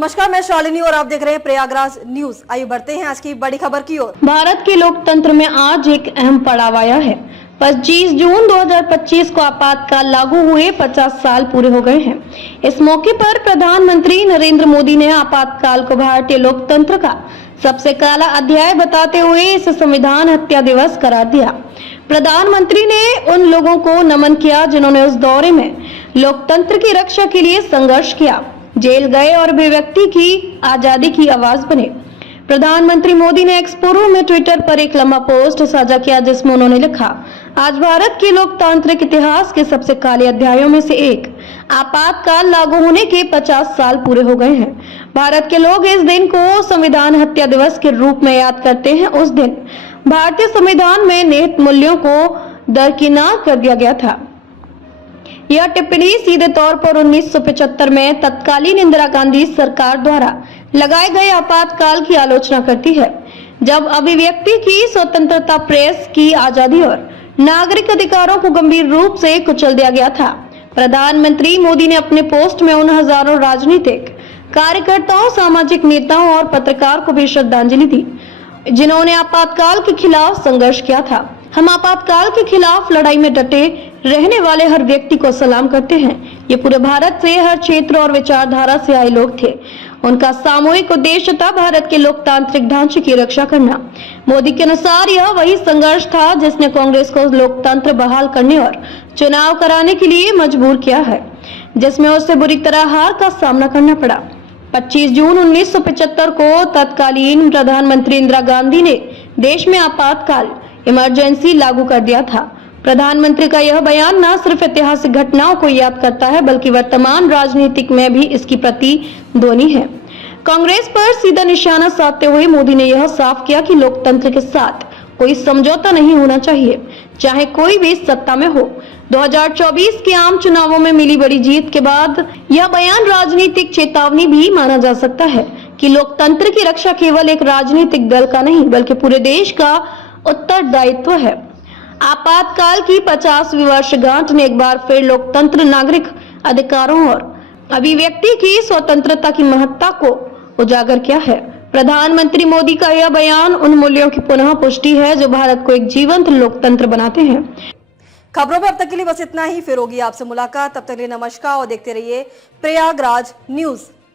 नमस्कार, मैं शालिनी और आप देख रहे हैं प्रयागराज न्यूज। आइए बढ़ते हैं आज की बड़ी खबर की ओर। भारत के लोकतंत्र में आज एक अहम पड़ाव आया है। 25 जून 2025 को आपातकाल लागू हुए 50 साल पूरे हो गए हैं। इस मौके पर प्रधानमंत्री नरेंद्र मोदी ने आपातकाल को भारतीय लोकतंत्र का सबसे काला अध्याय बताते हुए इस संविधान हत्या दिवस करार दिया। प्रधानमंत्री ने उन लोगों को नमन किया जिन्होंने उस दौरे में लोकतंत्र की रक्षा के लिए संघर्ष किया, जेल गए और अभिव्यक्ति की आजादी की आवाज बने। प्रधानमंत्री मोदी ने एक्स पूर्व में ट्विटर पर एक लंबा पोस्ट साझा किया जिसमें उन्होंने लिखा, आज भारत के लोकतांत्रिक इतिहास के सबसे काले अध्यायों में से एक आपातकाल लागू होने के 50 साल पूरे हो गए हैं। भारत के लोग इस दिन को संविधान हत्या दिवस के रूप में याद करते हैं। उस दिन भारतीय संविधान में निहित मूल्यों को दरकिनार कर दिया गया था। यह टिप्पणी सीधे तौर पर 1975 में तत्कालीन इंदिरा गांधी सरकार द्वारा लगाए गए आपातकाल की आलोचना करती है, जब अभिव्यक्ति की स्वतंत्रता, प्रेस की आजादी और नागरिक अधिकारों को गंभीर रूप से कुचल दिया गया था। प्रधानमंत्री मोदी ने अपने पोस्ट में उन हजारों राजनीतिक कार्यकर्ताओं, सामाजिक नेताओं और पत्रकार को भी श्रद्धांजलि दी जिन्होंने आपातकाल के खिलाफ संघर्ष किया था। हम आपातकाल के खिलाफ लड़ाई में डटे रहने वाले हर व्यक्ति को सलाम करते हैं। ये पूरे भारत से हर क्षेत्र और विचारधारा से आए लोग थे। उनका सामूहिक उद्देश्य था भारत के लोकतांत्रिक ढांचे की रक्षा करना। मोदी के अनुसार यह वही संघर्ष था जिसने कांग्रेस को लोकतंत्र बहाल करने और चुनाव कराने के लिए मजबूर किया है, जिसमें उसे बुरी तरह हार का सामना करना पड़ा। 25 जून 1975 को तत्कालीन प्रधानमंत्री इंदिरा गांधी ने देश में आपातकाल इमरजेंसी लागू कर दिया था। प्रधानमंत्री का यह बयान न सिर्फ ऐतिहासिक घटनाओं को याद करता है बल्कि वर्तमान राजनीतिक में भी इसकी प्रतिध्वनि है। कांग्रेस पर सीधा निशाना साधते हुए मोदी ने यह साफ किया कि लोकतंत्र के साथ कोई समझौता नहीं होना चाहिए, चाहे कोई भी सत्ता में हो। 2024 के आम चुनावों में मिली बड़ी जीत के बाद यह बयान राजनीतिक चेतावनी भी माना जा सकता है कि लोकतंत्र की रक्षा केवल एक राजनीतिक दल का नहीं बल्कि पूरे देश का उत्तरदायित्व है। आपातकाल की 50वीं वर्षगांठ ने एक बार फिर लोकतंत्र, नागरिक अधिकारों और अभिव्यक्ति की स्वतंत्रता की महत्ता को उजागर किया है। प्रधानमंत्री मोदी का यह बयान उन मूल्यों की पुनः पुष्टि है जो भारत को एक जीवंत लोकतंत्र बनाते हैं। खबरों में अब तक के लिए बस इतना ही। फिर होगी आपसे मुलाकात, तब तक के लिए नमस्कार और देखते रहिए प्रयागराज न्यूज।